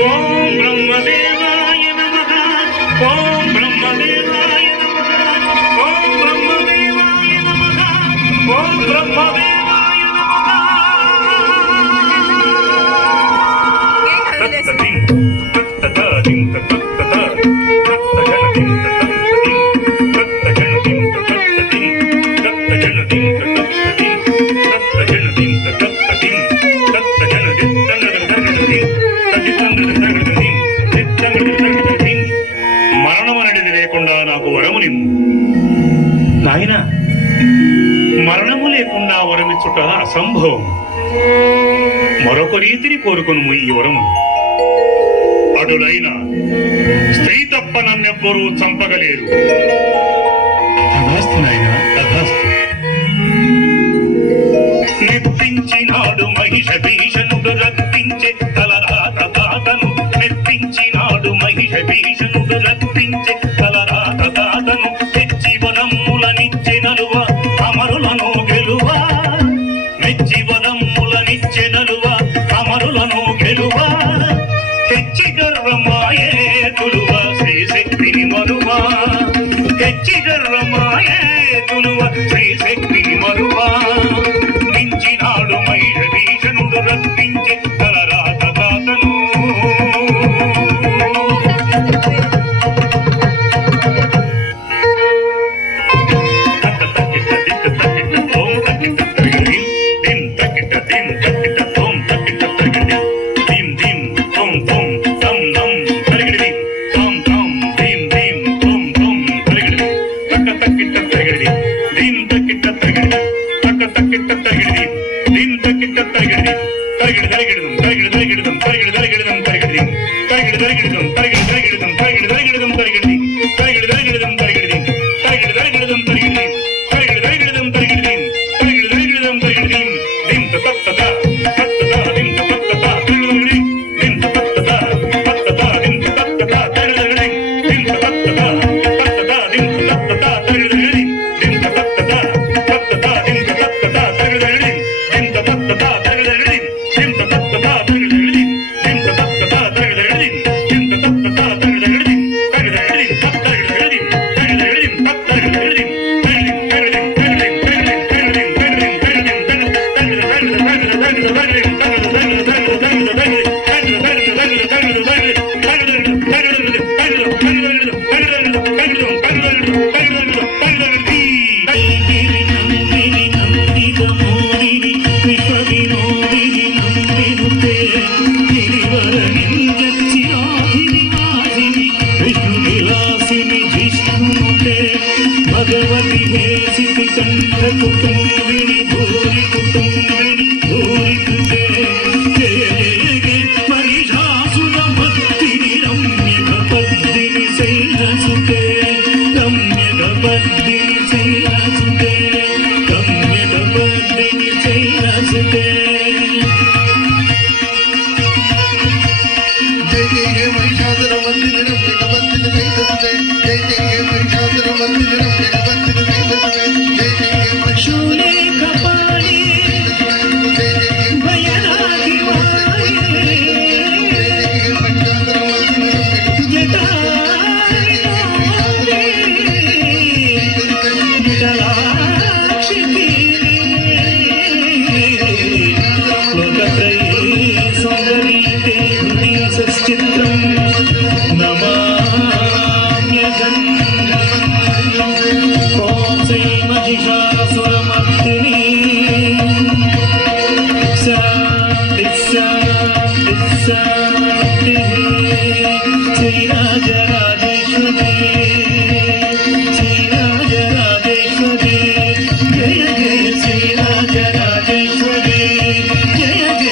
ఓం బ్రహ్మదేవాయ నమః ఓం బ్రహ్మదేవాయ నమః ఓం బ్రహ్మదేవాయ నమః ఓం బ్రహ్మదేవాయ నమః తత్తదిం తత్తదాదిం తత్తదాదిం తత్తజనదిం తత్తదిం తత్తజనదిం తత్తదిం తత్తజనదిం తత్తదిం తత్తజనదిం తత్తదిం తత్తజనదిం తత్తదిం మరణమనేది లేకుండా నాకు వరమునిమ్ము. నాయన, మరణము లేకుండా వరమిచ్చుట అసంభవం. మరొక రీతిని కోరుకును ఈ వరము. అడులైన స్త్రీ తప్ప నన్నెవ్వరూ చంపగలేరు. తథాస్తు నాయన, తథాస్తు. మెప్పించినాడు మహిష భీషణుడు రక్తించే తలరాత తాతను. మెప్పించినాడు మహిష భీషణుడు రక్తించే తలరాత తాతను. తెచ్చి వనమ్ములనిచ్చే నలువ అమరులను గెలువా. మెచ్చి వనమ్ములనిచ్చే నలువ అమరులను గెలువా. తెచ్చి గర్వమాయే తులువ శ్రీశక్తిని మరువా. తెచ్చి గర్వమాయే తులువ శ్రీశక్తిని మరువా. మించినాడు మహిష భీషణుడు రక్తించే తలరాత తాతను. చిత్ర